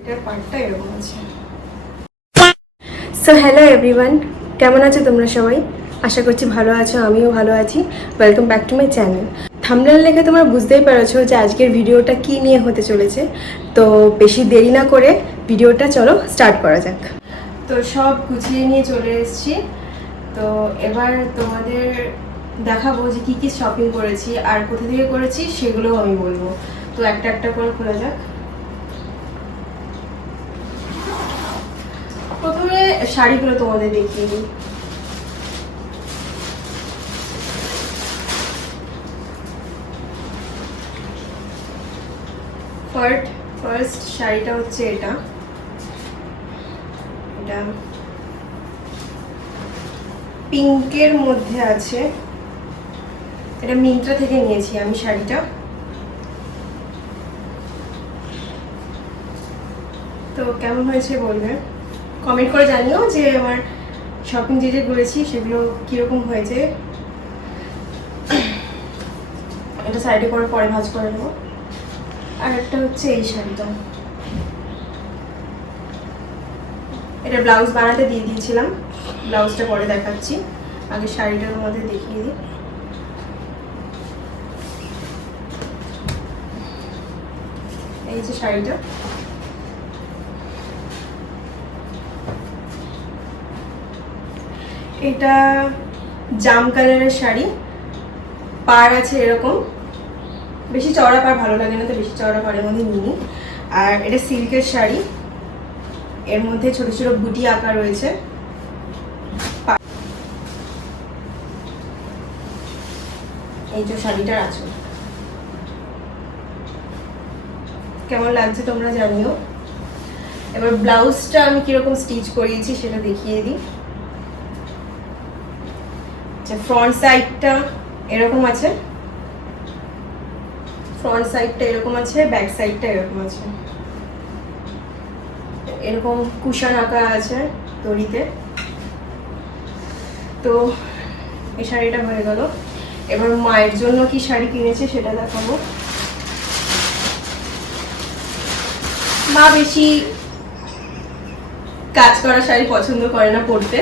এটার পার্টটা এরকম আছে। সো হ্যালো এভরিওয়ান, কেমন আছো তোমরা সবাই? আশা করছি ভালো আছো, আমিও ভালো আছি। Welcome back to my channel. Thumbnail দেখে তোমরা বুঝতেই পারছো যে আজকের ভিডিওটা কী নিয়ে হতে চলেছে। তো বেশি দেরি না করে ভিডিওটা চলো স্টার্ট করা যাক। তো সব গুছিয়ে নিয়ে চলে এসেছি। তো এবার তোমাদের দেখাবো যে কী কী শপিং করেছি আর কোথা থেকে করেছি সেগুলোও আমি বলবো। তো একটা একটা করে খোলা যাক। প্রথমে শাড়িগুলো তোমাদের দেখিয়ে দিই। ফার্স্ট শাড়িটা হচ্ছে এটা পিঙ্কের মধ্যে আছে। এটা মিন্ত্রা থেকে নিয়েছি আমি শাড়িটা। তো কেমন হয়েছে বলবে, কমেন্ট করে জানিও যে আমার শপিং যে করেছি সেগুলো কিরকম হয়েছে। এটা সাইডে করে পরে ভাঁজ করে নেবো। আর একটা হচ্ছে এই শাড়িটা, এটা ব্লাউজ বানাতে দিয়ে দিয়েছিলাম, ব্লাউজটা পরে দেখাচ্ছি। আগে শাড়িটার মধ্যে দেখিয়ে দিই। এই যে শাড়িটা, এটা জাম কালারের শাড়ি, পাড় আছে এরকম, বেশি চওড়া পাড় ভালো লাগে না, তো বেশি চওড়া পাড়ের মধ্যে নিই। আর এটা সিল্কের শাড়ি, এর মধ্যে ছোট ছোট বুটি আঁকা রয়েছে। এই যে শাড়িটার আঁচল, কেমন লাগছে তোমরা জানিও। এবার ব্লাউজটা আমি কিরকম স্টিচ করিয়েছি সেটা দেখিয়ে দিই। ফ্রন্ট সাইডটা এরকম আছে, ফ্রন্ট সাইডটা এরকম আছে, ব্যাক সাইডটা এরকম আছে। এরকম কুশন আঁকা আছে দড়িতে। তো এই শাড়িটা হয়ে গেল। এবার মায়ের জন্য কি শাড়ি কিনেছে সেটা দেখাবো। মা বেশি কাজ করা শাড়ি পছন্দ করে না পরতে,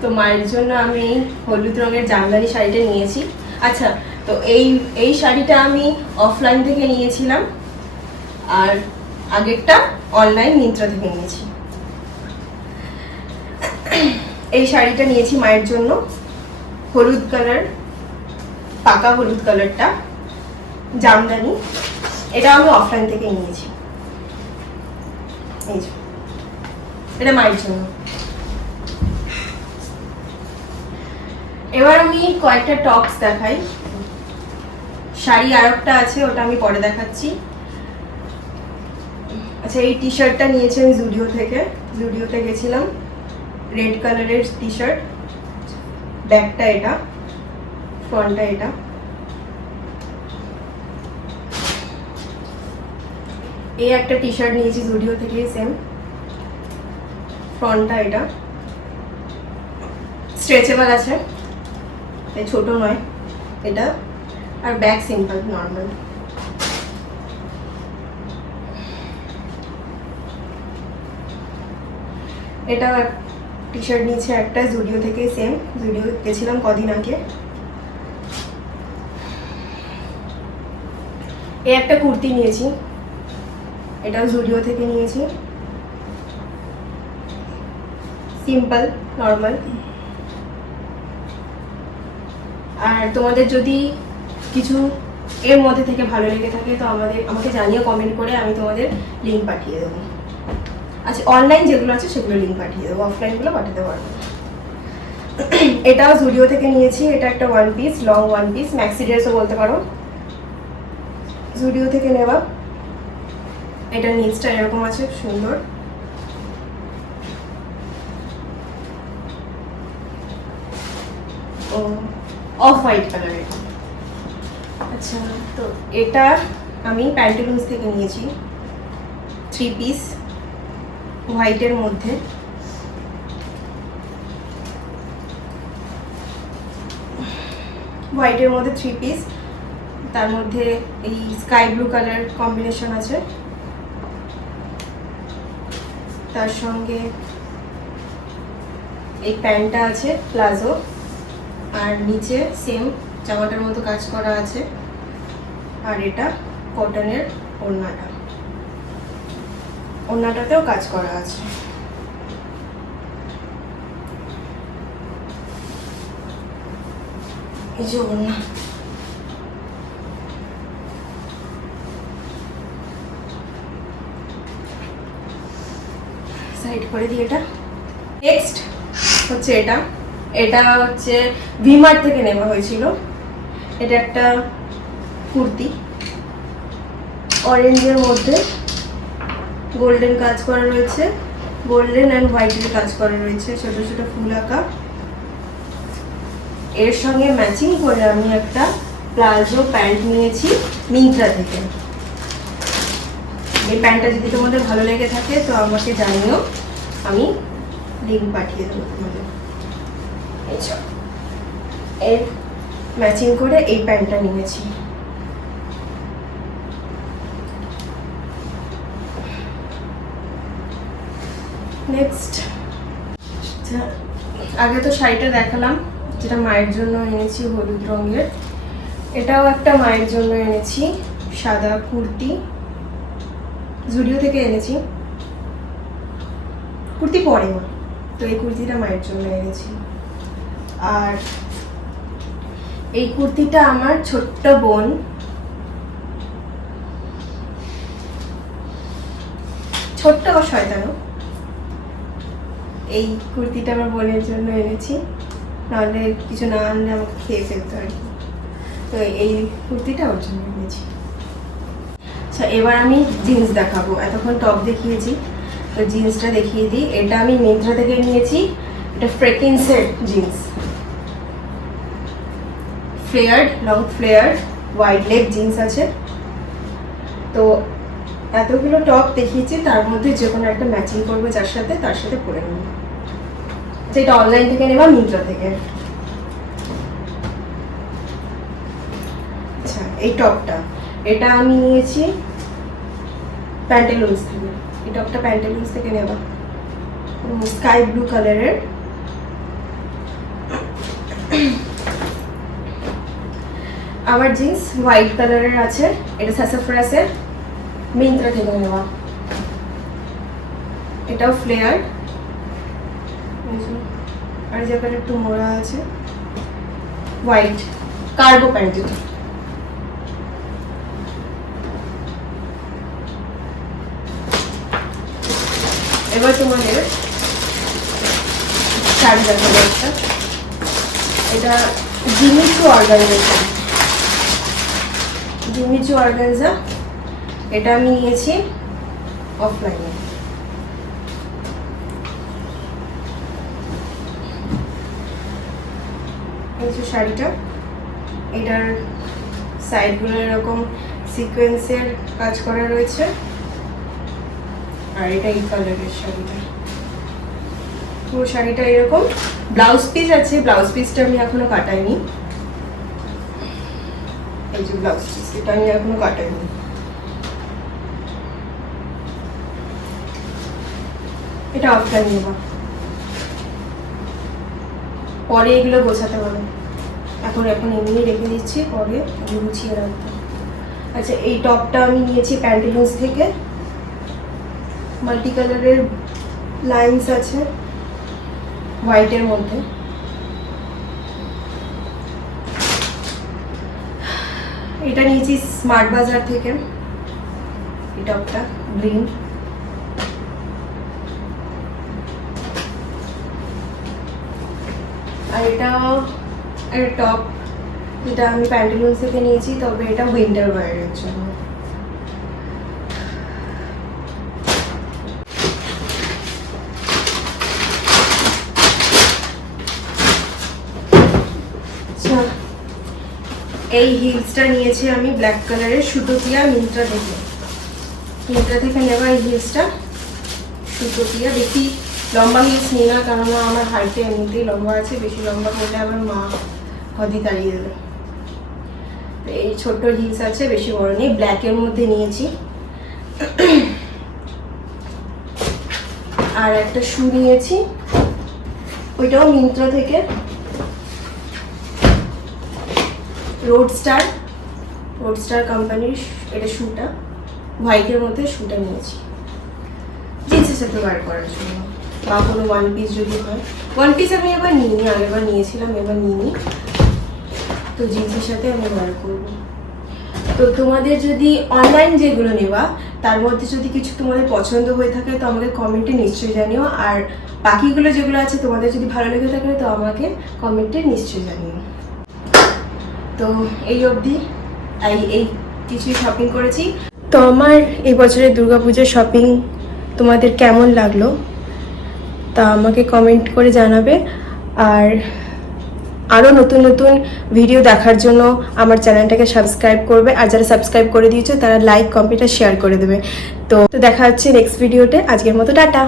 তো মায়ের জন্য আমি হলুদ রঙের জামদানি শাড়িটা নিয়েছি। আচ্ছা, তো এই শাড়িটা আমি অফলাইন থেকে নিয়েছিলাম, আর আগেরটা অনলাইন মিন্ত্রা থেকে নিয়েছি। এই শাড়িটা নিয়েছি মায়ের জন্য, হলুদ কালার, পাকা হলুদ কালারটা, জামদানি। এটা আমি অফলাইন থেকে নিয়েছি। এই যে এটা মায়ের জন্য। এবার আমি কয়েকটা টপস দেখাই। শাড়ি আর একটা আছে, ওটা আমি পরে দেখাচ্ছি। আচ্ছা, এই টি শার্টটা নিয়েছি আমি জুডিওতে গেছিলাম, রেড কালারের টি শার্ট। ব্যাকটা এটা, ফ্রন্টটা এটা। এই একটা টি শার্ট নিয়েছি জুডিও থেকে, সেম, ফ্রন্টটা এটা, স্ট্রেচেবল আছে, তাই ছোট নয় এটা। আর ব্যাক সিম্পল নর্মাল। এটা টি শার্ট নিয়েছে একটা জুডিও থেকে, সেম, জুডিও গেছিলাম কদিন আগে। এই একটা কুর্তি নিয়েছি, এটাও জুডিও থেকে নিয়েছি, সিম্পল নর্মাল। আর তোমাদের যদি কিছু এর মধ্যে থেকে ভালো লেগে থাকে তো আমাকে জানিয়ে কমেন্ট করে, আমি তোমাদের লিঙ্ক পাঠিয়ে দেবো। আচ্ছা, অনলাইন যেগুলো আছে সেগুলো লিঙ্ক পাঠিয়ে দেবো, অফলাইনগুলো পাঠাতে পারবো। এটাও জুডিও থেকে নিয়েছি, এটা একটা one piece, long one piece, maxi ড্রেসও বলতে পারো, জুডিও থেকে নেওয়া। এটা নিচটা এরকম আছে, সুন্দর। অফ হোয়াইট কালারের। আচ্ছা, তো এটা আমি প্যান্টালুন্স থেকে নিয়েছি, থ্রি পিস, হোয়াইটের মধ্যে। হোয়াইটের মধ্যে থ্রি পিস, তার মধ্যে এই স্কাই ব্লু কালার কম্বিনেশন আছে, তার সঙ্গে এই প্যান্টটা আছে প্লাজো, আর নিচে সেম জামাটার মতো কাজ করা আছে, আর এটা কটনের ওড়নাটাতেও কাজ করা আছে। এই যে ওড়না, সাইড করে দিই এটা। নেক্সট হচ্ছে এটা হচ্ছে ভিমার্ট থেকে নেওয়া হয়েছিল। এটা একটা কুর্তি, অরেঞ্জের মধ্যে গোল্ডেন কাজ করা রয়েছে, গোল্ডেন অ্যান্ড হোয়াইটের কাজ করা রয়েছে, ছোট ছোট ফুল আঁকা। এর সঙ্গে ম্যাচিং করে আমি একটা প্লাজো প্যান্ট নিয়েছি মিন্ত্রা থেকে। এই প্যান্টটা যদি তোমাদের ভালো লেগে থাকে তো আমাকে জানিও, আমি লিঙ্ক পাঠিয়ে দেবো তোমাদের। এর ম্যাচিং করে এই প্যান্টটা নিয়েছি। নেক্সট, আগে তো শাড়িটা দেখালাম, যেটা মায়ের জন্য এনেছি হলুদ রঙের। এটাও একটা মায়ের জন্য এনেছি, সাদা কুর্তি, জুডিও থেকে এনেছি। কুর্তি পরে মা, তো এই কুর্তিটা মায়ের জন্য এনেছি। আর এই কুর্তিটা আমার ছোট্ট বোন, ছোট্ট ও শয়তানো, এই কুর্তিটা আমার বোনের জন্য এনেছি, নাহলে কিছু না আনলে আমাকে খেয়ে ফেলতে আর কি। তো এই কুর্তিটা ওর জন্য এনেছি। আচ্ছা, এবার আমি জিন্স দেখাবো। এতক্ষণ টপ দেখিয়েছি, তো জিন্সটা দেখিয়ে দিই। এটা আমি মিন্ত্রা থেকে নিয়েছি, এটা ফ্রেকিন্সের jeans, flared, long flared wide leg jeans আছে। তো এতগুলো টপ দেখিয়েছি, তার মধ্যে যে কোনো একটা ম্যাচিং করবো যার সাথে, তার সাথে পরে নেব। যেটা অনলাইন থেকে নেওয়া, মিন্ত্রা থেকে। আচ্ছা, এই টপটা, এটা আমি নিয়েছি প্যান্টালুন্স থেকে। এই টপটা প্যান্টালুন্স থেকে নেওয়া, স্কাই ব্লু কালারের। আমার জিন্স হোয়াইট কালারের আছে, এটা স্যাসাফ্রাসের, মিন্ত্রা থেকে নেওয়া। এটাও ফ্লেয়ার, আর জায়গাটা একটু মোড়া আছে, হোয়াইট কার্গো প্যান্ট। এটা এবার তোমাদের শাড়ি দেখাবো একটা। এটা জিমিচু অর্গানজা, জিমিচু অর্গানজা। এটা আমি নিয়েছি অফলাইনে। এই যে শাড়িটা, এটার সাইডগুলো এরকম সিকোয়েন্সের কাজ করা রয়েছে, আর এটা এই কালারের শাড়িটা। পুরো শাড়িটা এরকম। ব্লাউজ পিস আছে, ব্লাউজ পিসটা আমি এখনো কাটাইনি। এই যে ব্লাউজ পিস, এটা আমি এখনো কাটাইনি। এটা অফলাইন নেওয়া, পরে এগুলো গোছাতে হবে। এখন এমনি রেখে দিচ্ছি, পরে গুছিয়ে রাখবো। আচ্ছা, এই টপটা আমি নিয়েছি প্যান্টালুন্স থেকে, মাল্টি কালারের লাইন্স আছে হোয়াইটের মধ্যে। এটা নিয়েছি স্মার্ট বাজার থেকে, এই টপটা গ্রিন। আর এটা টপ, যেটা আমি প্যান্টালুন্স থেকে নিয়েছি, তবে এটা উইন্টার ওয়্যারের জন্য। এই হিলসটা নিয়েছি আমি ব্ল্যাক কালারের, সুতোতিয়া, মিন্ত্রা থেকে নেওয়া এই হিলসটা, সুতোতিয়া। বেশি লম্বা হিলস নিই না, কারণ আমার হাইটে এমনিতেই লম্বা আছে, বেশি লম্বা করলে আমার মা হদি তাড়িয়ে দেবে। এই ছোট্ট হিলস আছে, বেশি বড় নেই, ব্ল্যাকের মধ্যে নিয়েছি। আর একটা শু নিয়েছি, ওইটাও মিন্ত্রা থেকে, রোডস্টার কোম্পানির এটা শুটা, হোয়াইটের মধ্যে শুটা নিয়েছি জিন্সের সাথে বার করার জন্য, বা কোনো ওয়ান পিস যদি হয়। ওয়ান পিস আমি এবার নিইনি, আগেরবার নিয়েছিলাম, এবার নিইনি, তো জিন্সের সাথে আমি বার করব। তো তোমাদের যদি অনলাইন যেগুলো নেওয়া তার মধ্যে যদি কিছু তোমাদের পছন্দ হয়ে থাকে তো আমাকে কমেন্টে নিশ্চয়ই জানিও, আর বাকিগুলো যেগুলো আছে তোমাদের যদি ভালো লেগে থাকে তো আমাকে কমেন্টে নিশ্চয়ই জানিও। তো এই অবধি এই কিছুই শপিং করেছি। তো আমার এই বছরের দুর্গাপুজোর শপিং তোমাদের কেমন লাগলো তা আমাকে কমেন্ট করে জানাবে, আর আরও নতুন নতুন ভিডিও দেখার জন্য আমার চ্যানেলটাকে সাবস্ক্রাইব করবে, আর যারা সাবস্ক্রাইব করে দিয়েছো তারা লাইক, কমেন্ট আর শেয়ার করে দেবে। তো দেখা হচ্ছে নেক্সট ভিডিওতে। আজকের মতো টাটা।